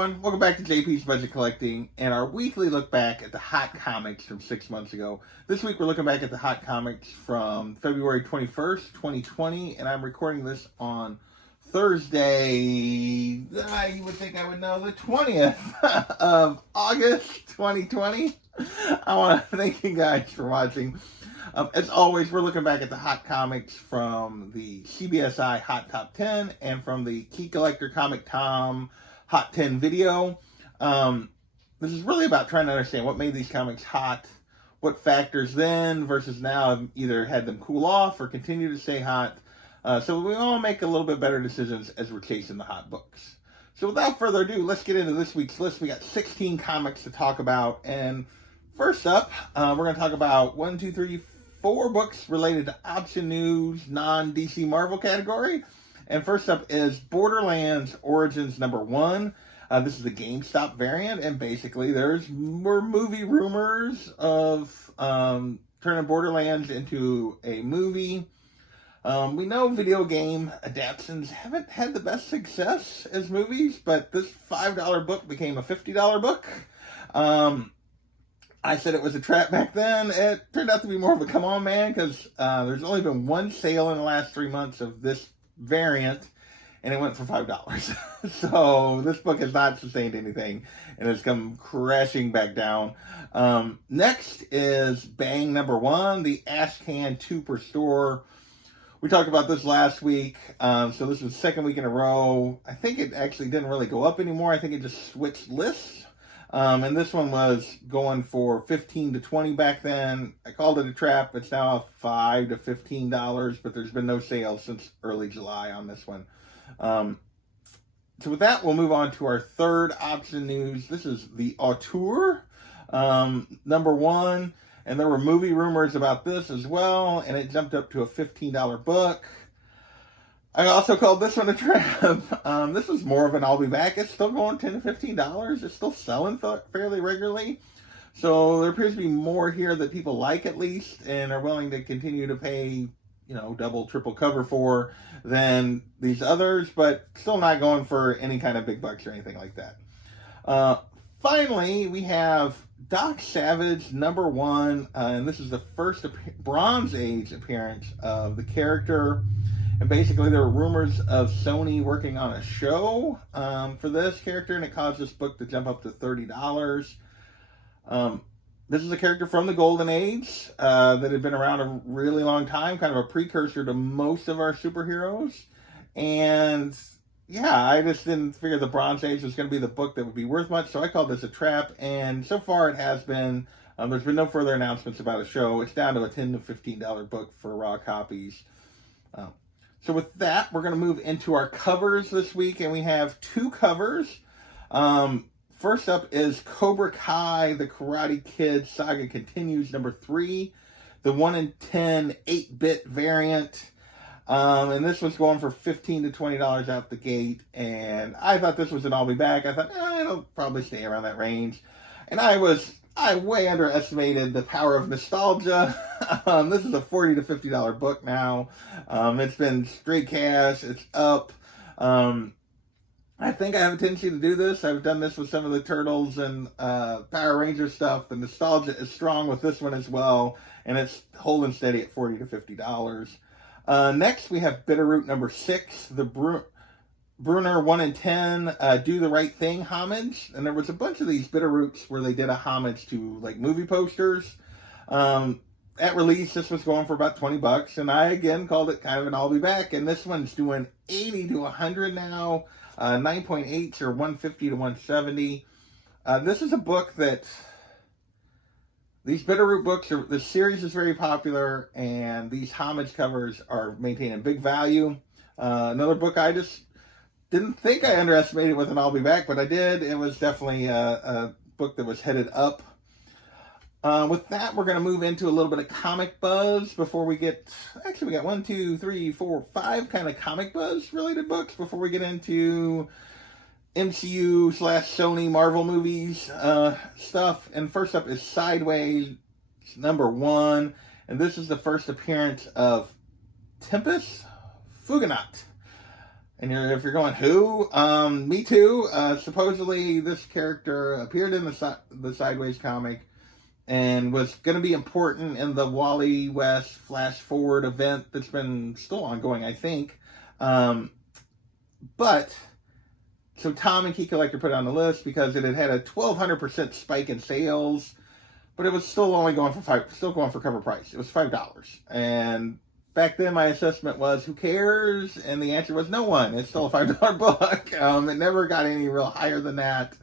everyone, welcome back to JP's Budget Collecting and our weekly look back at the hot comics from 6 months ago. This week we're looking back at the hot comics from February 21st, 2020, and I'm recording this on Thursday, you would think I would know, the 20th of August, 2020. I want to thank you guys for watching. As always, we're looking back at the hot comics from the CBSI Hot Top 10 and from the Key Collector Comic Tom Hot 10 video. This is really about trying to understand what made these comics hot, what factors then versus now have either had them cool off or continue to stay hot. So we all make a little bit better decisions as we're chasing the hot books. So without further ado, let's get into this week's list. We got 16 comics to talk about. And first up, we're going to talk about 4 books related to option news, non-DC Marvel category. And first up is Borderlands Origins #1. This is the GameStop variant, and basically there's more movie rumors of turning Borderlands into a movie. We know video game adaptations haven't had the best success as movies, but this $5 book became a $50 book. I said it was a trap back then. It turned out to be more of a come on, man, because there's only been one sale in the last 3 months of this variant, and it went for $5. So this book has not sustained anything, and it's come crashing back down. Next is Bang #1, the Ashcan 2 per store. We talked about this last week, so this is the second week in a row. I think it actually didn't really go up anymore. I think it just switched lists. And this one was going for $15 to $20 back then. I called it a trap. It's now $5 to $15, but there's been no sales since early July on this one. So with that, we'll move on to our third option news. This is the Auteur, #1. And there were movie rumors about this as well, and it jumped up to a $15 book. I also called this one a trap. This was more of an I'll be back. It's still going $10 to $15. It's still selling fairly regularly. So there appears to be more here that people like, at least, and are willing to continue to pay, double, triple cover for than these others, but still not going for any kind of big bucks or anything like that. Finally, we have Doc Savage #1, and this is the first Bronze Age appearance of the character. And basically, there were rumors of Sony working on a show for this character, and it caused this book to jump up to $30. This is a character from the Golden Age that had been around a really long time, kind of a precursor to most of our superheroes. And yeah, I just didn't figure the Bronze Age was going to be the book that would be worth much, so I called this a trap. And so far, it has been. There's been no further announcements about a show. It's down to a $10 to $15 book for raw copies. So with that, we're going to move into our covers this week, and we have 2 covers. First up is Cobra Kai, The Karate Kid Saga Continues, #3, the 1 in 10 8-bit variant. And this was going for $15 to $20 out the gate, and I thought this was an I'll be back. I thought, it'll probably stay around that range. And I way underestimated the power of nostalgia. This is a $40 to $50 book now. It's been straight cash. It's up. I think I have a tendency to do this. I've done this with some of the Turtles and Power Ranger stuff. The nostalgia is strong with this one as well, and it's holding steady at $40 to $50. Next, we have Bitterroot #6, the Brunner 1 in 10 Do the Right Thing homage. And there was a bunch of these Bitterroots where they did a homage to like movie posters. At release, this was going for about $20, and I again called it kind of an I'll be back. And this one's doing $80 to $100 now, 9.8 or $150 to $170. This is a book that these Bitterroot books the series is very popular, and these homage covers are maintaining big value. Another book I just didn't think I underestimated with an I'll be back, but I did. It was definitely a book that was headed up. With that, we're going to move into a little bit of comic buzz before we get... Actually, we got 1, 2, 3, 4, 5 kind of comic buzz related books before we get into MCU / Sony Marvel movies stuff. And first up is Sideways #1. And this is the first appearance of Tempest Fuganot. And if you're going, who? Me too. Supposedly, this character appeared in the Sideways comic and was going to be important in the Wally West Flash Forward event that's been still ongoing, I think. But so Tom and Key Collector put it on the list because it had a 1,200% spike in sales, but it was still only going for cover price. It was $5, and back then my assessment was, who cares? And the answer was no one. It's still a $5 book. It never got any real higher than that.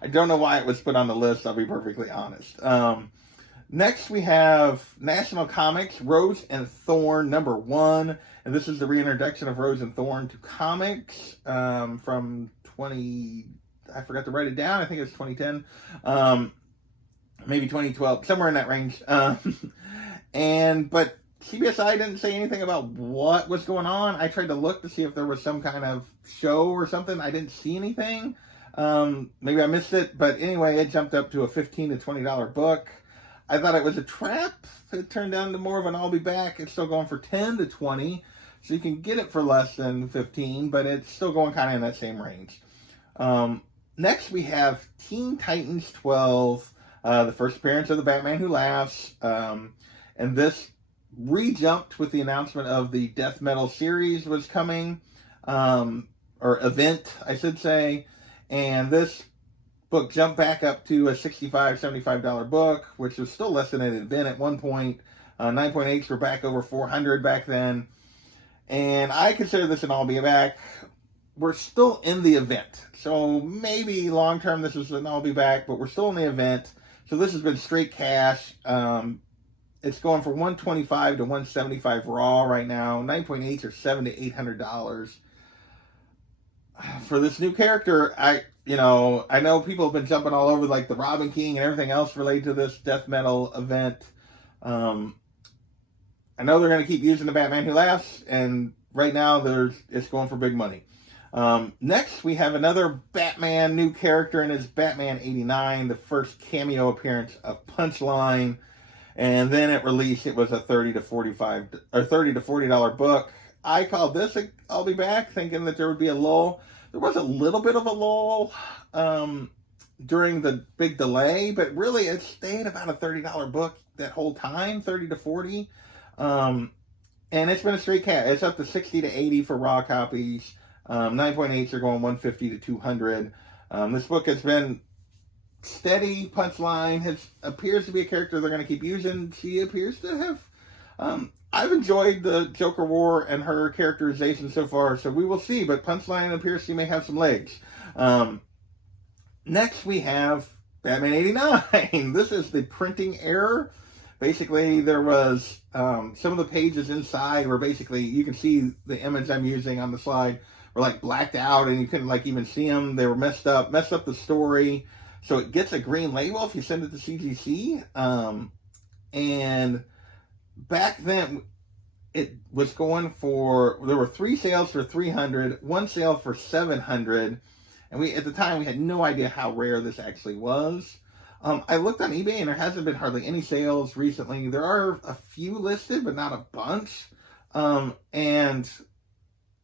I don't know why it was put on the list, I'll be perfectly honest. Next we have National Comics, Rose and Thorn #1. And this is the reintroduction of Rose and Thorn to comics from I forgot to write it down. I think it was 2010. Maybe 2012, somewhere in that range. But CBSI didn't say anything about what was going on. I tried to look to see if there was some kind of show or something. I didn't see anything. Maybe I missed it, but anyway, it jumped up to a $15 to $20 book. I thought it was a trap. It turned down to more of an I'll be back. It's still going for $10 to $20, so you can get it for less than $15, but it's still going kind of in that same range. Next, we have Teen Titans 12, the first appearance of the Batman Who Laughs, and this re-jumped with the announcement of the Death Metal series was coming, or event, I should say. And this book jumped back up to a $65, $75 book, which was still less than it had been at one point. 9.8s were back over 400 back then. And I consider this an I'll be back. We're still in the event. So maybe long term this is an I'll be back, but we're still in the event. So this has been straight cash. It's going for $125 to $175 raw right now. 9.8s are $700 to $800. For this new character, I know people have been jumping all over like the Robin King and everything else related to this death metal event. I know they're going to keep using the Batman Who Laughs, and right now it's going for big money. Next, we have another Batman new character, and it's Batman 89, the first cameo appearance of Punchline. And then at release, it was a $30 to $40 book. I called this I'll be back, thinking that there would be a lull. There was a little bit of a lull during the big delay, but really it stayed about a $30 book that whole time, 30 to 40. And it's been a straight cat. It's up to 60 to 80 for raw copies. 9.8s are going 150 to 200. This book has been steady. Punchline appears to be a character they're going to keep using. She appears to have... I've enjoyed the Joker War and her characterization so far, so we will see, but Punchline appears she may have some legs. Next, we have Batman 89. This is the printing error. Basically, there was some of the pages inside where basically you can see the image I'm using on the slide were like blacked out and you couldn't like even see them. They were messed up the story. So it gets a green label if you send it to CGC. And back then, it was going for, there were 3 sales for 300, 1 sale for 700, and at the time we had no idea how rare this actually was. I looked on eBay and there hasn't been hardly any sales recently. There are a few listed, but not a bunch. And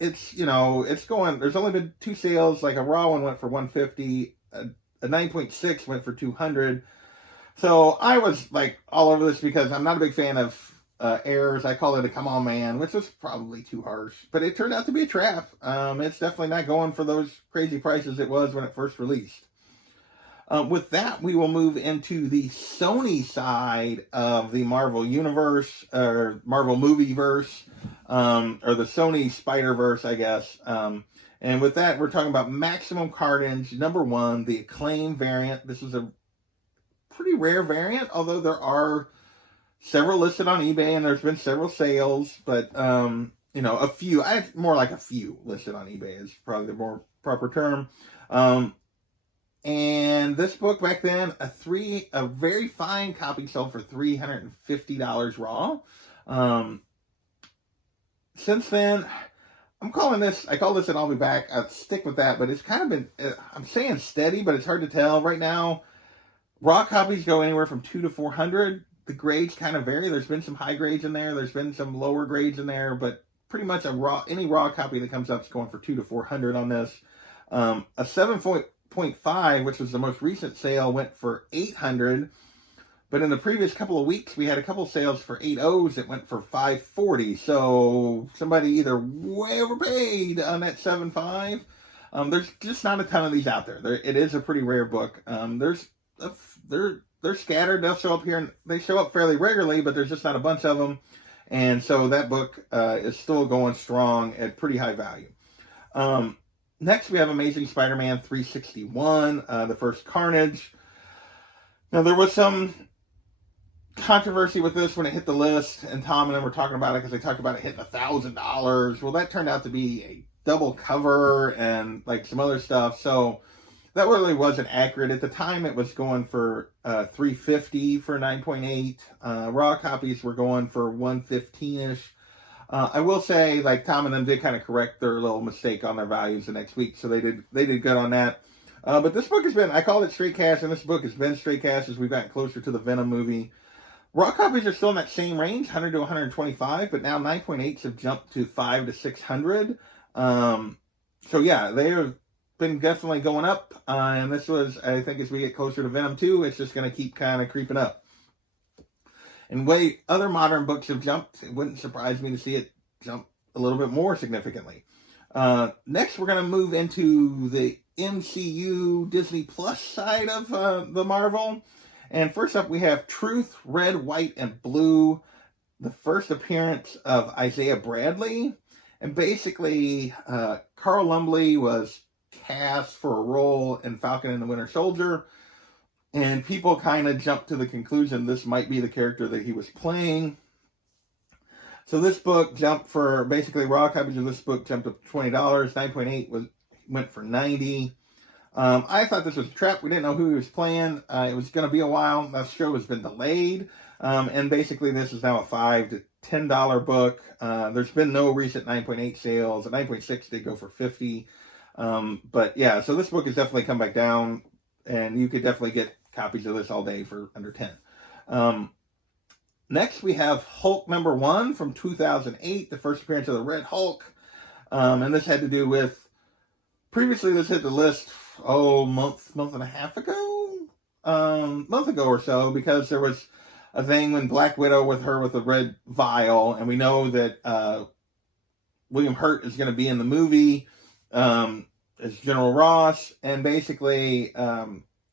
it's, it's going, there's only been 2 sales, like a raw one went for 150, a 9.6 went for 200. So I was like all over this because I'm not a big fan of errors. I call it a come on man, which was probably too harsh, but it turned out to be a trap. It's definitely not going for those crazy prices it was when it first released. With that, we will move into the Sony side of the Marvel Universe, or Marvel Movieverse, or the Sony Spider-Verse, I guess. And with that, we're talking about Maximum Carnage #1, the Acclaim variant. This is a pretty rare variant, although there are several listed on eBay and there's been several sales, but a few, more like a few listed on eBay is probably the more proper term. And this book back then, a very fine copy sold for $350 raw. Since then, I call this an I'll be back. I'll stick with that, but it's kind of been, I'm saying steady, but it's hard to tell right now. Raw copies go anywhere from 2 to 400. The grades kind of vary. There's been some high grades in there. There's been some lower grades in there, but pretty much any raw copy that comes up is going for $200 to $400 on this. A 7.5, which was the most recent sale, went for $800. But in the previous couple of weeks, we had a couple sales for 8.0s that went for $540. So somebody either way overpaid on that 7.5. There's just not a ton of these out there. It is a pretty rare book. They're scattered. They'll show up here, and they show up fairly regularly, but there's just not a bunch of them. And so that book is still going strong at pretty high value. Next, we have Amazing Spider-Man 361, the first Carnage. Now, there was some controversy with this when it hit the list, and Tom and them were talking about it because they talked about it hitting $1,000. Well, that turned out to be a double cover and like some other stuff, so that really wasn't accurate. At the time, it was going for $350 for 9.8. Raw copies were going for $115-ish. I will say, like, Tom and them did kind of correct their little mistake on their values the next week, so they did good on that. But this book has been, I called it straight cash, and this book has been straight cash as we've gotten closer to the Venom movie. Raw copies are still in that same range, 100 to 125, but now 9.8s have jumped to 500 to 600. So yeah, they have been definitely going up, and this was, I think, as we get closer to Venom 2, it's just going to keep kind of creeping up. And way other modern books have jumped, it wouldn't surprise me to see it jump a little bit more significantly. Next, we're going to move into the MCU Disney Plus side of the Marvel. And first up, we have Truth, Red, White, and Blue, the first appearance of Isaiah Bradley. And basically, Carl Lumbly was cast for a role in Falcon and the Winter Soldier, and people kind of jumped to the conclusion this might be the character that he was playing. So this book jumped for, basically raw copies of this book jumped up to $20. 9.8 went for $90. I thought this was a trap. We didn't know who he was playing. It was going to be a while. That show has been delayed. And basically this is now a $5 to $10 book. There's been no recent 9.8 sales. A 9.6 did go for $50. But yeah, so this book has definitely come back down, and you could definitely get copies of this all day for under $10. Next, we have Hulk #1 from 2008, the first appearance of the Red Hulk. And this had to do with, previously this hit the list, month and a half ago? Month ago or so, because there was a thing when Black Widow with the red vial, and we know that William Hurt is going to be in the movie as General Ross, and basically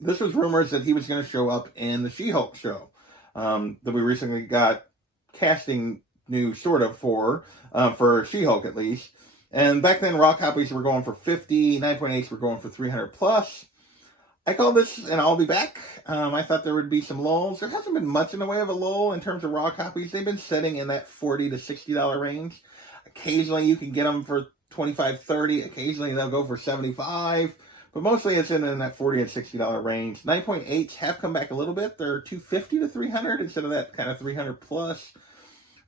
this was rumors that he was going to show up in the She-Hulk show that we recently got casting news sort of for She-Hulk at least. And back then, raw copies were going for $50, 9.8s were going for $300 plus. I call this an I'll be back. I thought there would be some lulls. There hasn't been much in the way of a lull in terms of raw copies. They've been sitting in that $40 to $60 range. Occasionally you can get them for $25, $30. Occasionally they'll go for $75. But mostly it's in that $40 and $60 range. 9.8s have come back a little bit. They're $250 to $300 instead of that kind of $300 plus.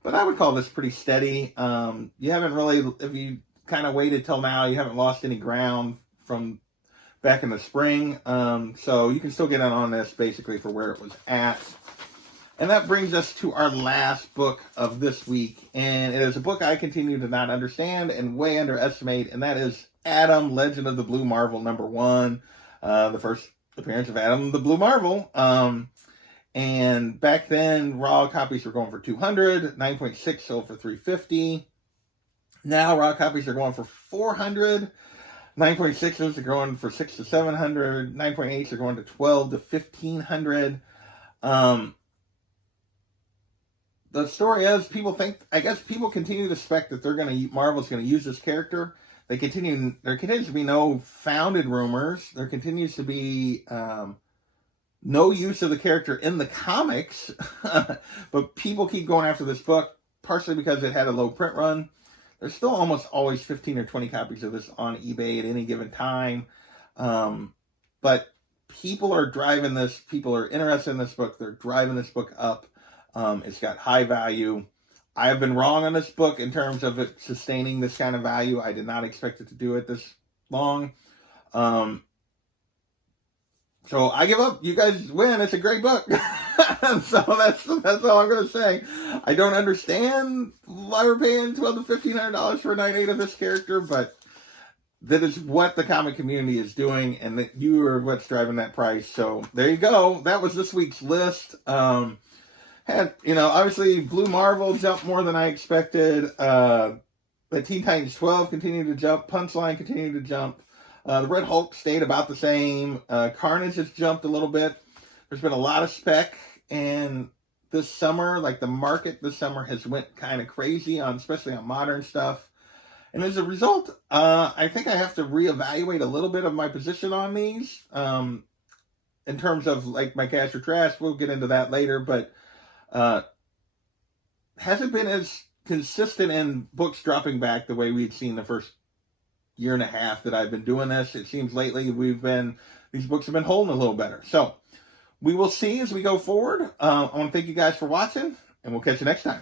But I would call this pretty steady. You haven't really, if you kind of waited till now, you haven't lost any ground from back in the spring. So you can still get in on this basically for where it was at. And that brings us to our last book of this week. And it is a book I continue to not understand and way underestimate. And that is Adam, Legend of the Blue Marvel #1. The first appearance of Adam the Blue Marvel. And back then, raw copies were going for $200. 9.6 sold for $350. Now raw copies are going for $400. 9.6s are going for $600 to $700. 9.8s are going to $1,200 to $1,500. The story is, people continue to suspect that Marvel's going to use this character. There continues to be no founded rumors. There continues to be no use of the character in the comics. But people keep going after this book, partially because it had a low print run. There's still almost always 15 or 20 copies of this on eBay at any given time. But people are driving this. People are interested in this book. They're driving this book up. It's got high value. I have been wrong on this book in terms of it sustaining this kind of value. I did not expect it to do it this long. So I give up. You guys win. It's a great book. So that's all I'm gonna say. I don't understand why we're paying $1,200 to $1,500 for a 9/8 of this character, but that is what the comic community is doing, and that you are what's driving that price. So there you go. That was this week's list. Had, obviously Blue Marvel jumped more than I expected. The Teen Titans 12 continued to jump. Punchline continued to jump. The Red Hulk stayed about the same. Carnage has jumped a little bit. There's been a lot of spec, and this summer, like the market this summer has went kind of crazy on, especially on modern stuff. And as a result, I think I have to reevaluate a little bit of my position on these. In terms of like my cash or trash, we'll get into that later, but hasn't been as consistent in books dropping back the way we'd seen the first year and a half that I've been doing this. It seems lately these books have been holding a little better. So we will see as we go forward. I want to thank you guys for watching, and we'll catch you next time.